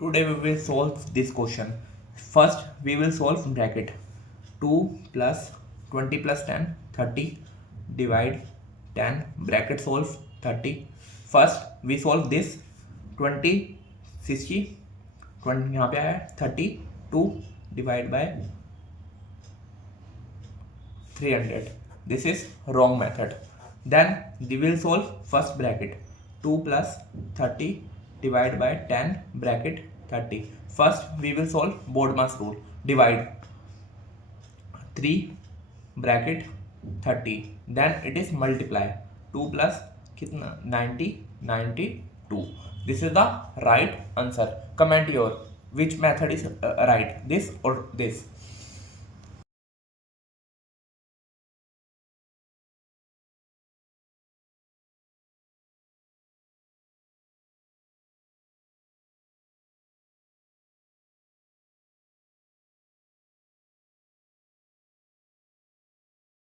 Today we will solve this question. First we will solve bracket 2 plus 20 plus 10 30 divide 10 bracket solve 30. First we solve this 20 60 20 यहाँ पे आया 32 divide by 300. This is wrong method. Then we will solve first bracket 2 plus 30 divided by 10 bracket 30. First we will solve Bodmas rule. Divide 3 bracket 30. Then it is multiply 2 plus कितना 92. This is the right answer. Comment your which method is right, this or this.